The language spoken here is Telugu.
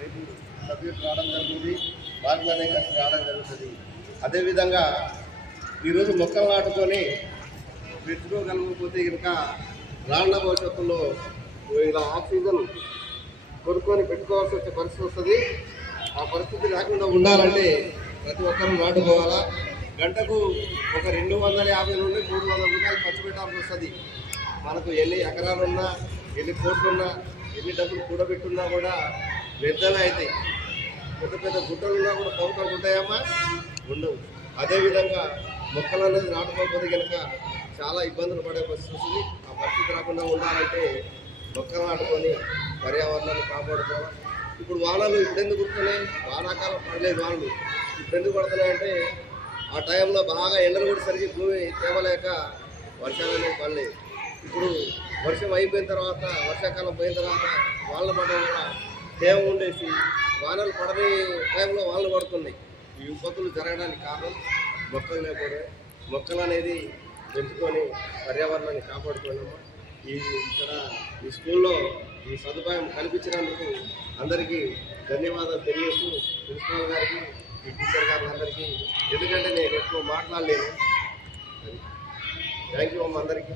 రేపు సబ్జెక్ట్ రావడం జరుగుతుంది, వాటిలోనే కలిసి రావడం జరుగుతుంది. అదేవిధంగా ఈరోజు మొక్కలు నాటుకొని పెట్టుకోగలకపోతే కనుక రానున్న భవిష్యత్తులో ఇలా ఆక్సిజన్ కొనుక్కొని పెట్టుకోవాల్సి వచ్చే పరిస్థితి వస్తుంది. ఆ పరిస్థితి లేకుండా ఉండాలంటే ప్రతి ఒక్కరూ నాటుకోవాలా. గంటకు ఒక 250 నుండి 300 రూపాయలు ఖర్చు పెట్టాల్సి వస్తుంది. మనకు ఎన్ని ఎకరాలున్నా, ఎన్ని కోట్లున్నా, ఎన్ని డబ్బులు కూడబెట్టున్నా కూడా వ్యర్థమే అవుతాయి. పెద్ద పెద్ద గుట్టలున్నా కూడా తవ్వుతాలు ఉంటాయమ్మా, ఉండవు. అదేవిధంగా మొక్కలు అనేది నాటుకోకపోతే కనుక చాలా ఇబ్బందులు పడే పరిస్థితి వస్తుంది. ఆ పరిస్థితి రాకుండా ఉండాలంటే మొక్కలు నాటుకొని పర్యావరణాన్ని కాపాడుకోవాలి. ఇప్పుడు వానలు ఇప్పుడెందుకు కుడుతున్నాయి? వానాకాలం పడలేదు వానలు, ఇప్పుడెందుకు పడుతున్నాయంటే ఆ టైంలో బాగా ఎండలు కూడా సరిగ్గా భూమి తేవలేక వర్షాలు అనేవి పడలేదు. ఇప్పుడు వర్షం అయిపోయిన తర్వాత, వర్షాకాలం పోయిన తర్వాత వానలు పడడం వల్ల తేమ ఉండేసి వానలు పడని టైంలో వానలు పడుతున్నాయి. ఈ విపత్తులు జరగడానికి కారణం మొక్కలు లేకపోతే. మొక్కలు అనేది పెంచుకొని పర్యావరణాన్ని కాపాడుకోవడము. ఇక్కడ ఈ స్కూల్లో ఈ సదుపాయం కల్పించినందుకు అందరికీ ధన్యవాదాలు తెలియజేస్తూ ప్రిన్సిపాల్ గారికి, ఈ టీచర్ గారికి అందరికీ, ఎందుకంటే నేను ఎక్కువ మాట్లాడలేను. థ్యాంక్ యూ అమ్మ అందరికీ.